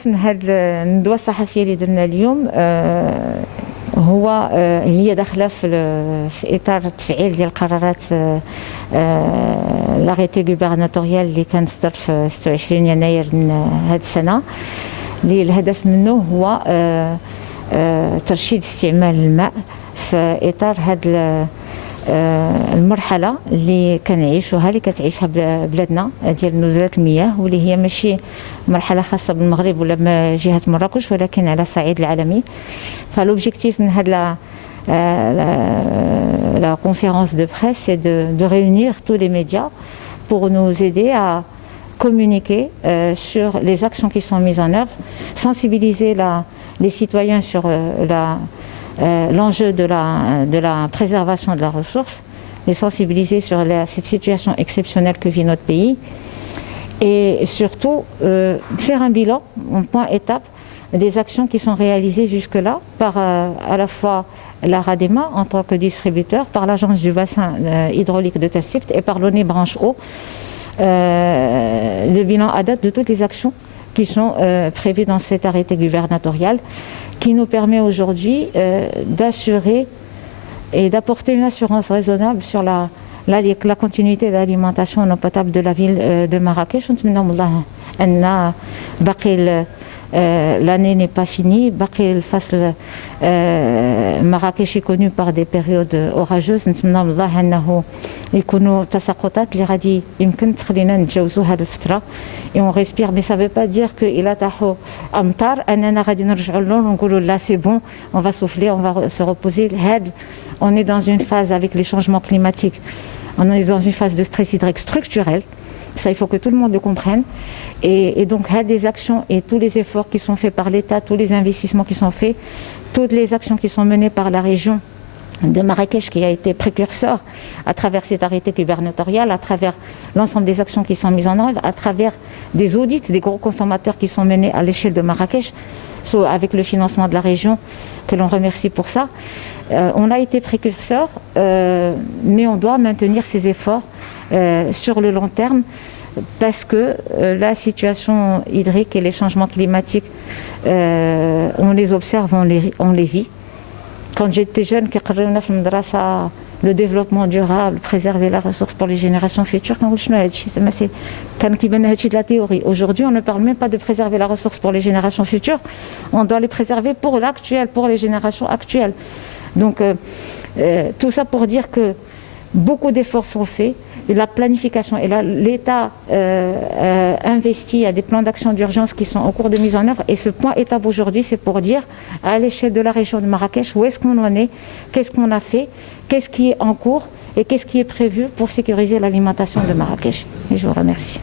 الهدف من هذه الندوة الصحفية اللي درنا اليوم هي داخله في اطار التفعيل ديال قرارات لاغيتي غوبرناتوريال اللي كان صدر في 26 يناير من هذه السنه، اللي الهدف منه هو ترشيد استعمال الماء في اطار هذه المرحله اللي كتعيشها بلادنا ديال نزلات المياه، واللي هي ماشي مرحله خاصه بالمغرب ولا جهه مراكش، ولكن على الصعيد العالمي. فالوبجيكتيف من هذه la conférence de presse, c'est de réunir tous les médias pour nous aider à communiquer sur les actions qui sont mises en œuvre, sensibiliser les citoyens sur l'enjeu de la préservation de la ressource, les sensibiliser sur cette situation exceptionnelle que vit notre pays, et surtout faire un bilan, un point étape, des actions qui sont réalisées jusque-là par à la fois la RADEMA en tant que distributeur, par l'agence du bassin hydraulique de Tassift et par l'ONE Branche Eau. Le bilan à date de toutes les actions qui sont prévues dans cet arrêté gouvernemental, qui nous permet aujourd'hui d'assurer et d'apporter une assurance raisonnable sur la continuité de l'alimentation en eau potable de la ville de Marrakech. L'année n'est pas finie. Marrakech est connu par des périodes orageuses. نتمنى من الله أنه يكونوا تساقطات اللي غادي يمكن تخلينا نتجاوزوا هذه الفترة. Et on respire, mais ça ne veut pas dire que إلا طاحوا أمطار أننا غادي نرجعوا للور ونقولوا là c'est bon, on va souffler, on va se reposer. On est dans une phase avec les changements climatiques. On est dans une phase de stress hydrique structurel. Ça, il faut que tout le monde le comprenne. Et donc, il y a des actions et tous les efforts qui sont faits par l'État, tous les investissements qui sont faits, toutes les actions qui sont menées par la région de Marrakech, qui a été précurseur à travers cet arrêté gouvernemental, à travers l'ensemble des actions qui sont mises en œuvre, à travers des audits des gros consommateurs qui sont menés à l'échelle de Marrakech, avec le financement de la région, que l'on remercie pour ça. On a été précurseur, mais on doit maintenir ces efforts sur le long terme, parce que la situation hydrique et les changements climatiques, on les observe, on les vit. Quand j'étais jeune, le développement durable, préserver la ressource pour les générations futures, la théorie. Aujourd'hui, on ne parle même pas de préserver la ressource pour les générations futures, on doit les préserver pour l'actuel, pour les générations actuelles. Donc, tout ça pour dire que beaucoup d'efforts sont faits, la planification, et là l'État investit à des plans d'action d'urgence qui sont en cours de mise en œuvre, et ce point étape aujourd'hui, c'est pour dire à l'échelle de la région de Marrakech où est-ce qu'on en est, qu'est-ce qu'on a fait, qu'est-ce qui est en cours et qu'est-ce qui est prévu pour sécuriser l'alimentation de Marrakech. Et je vous remercie.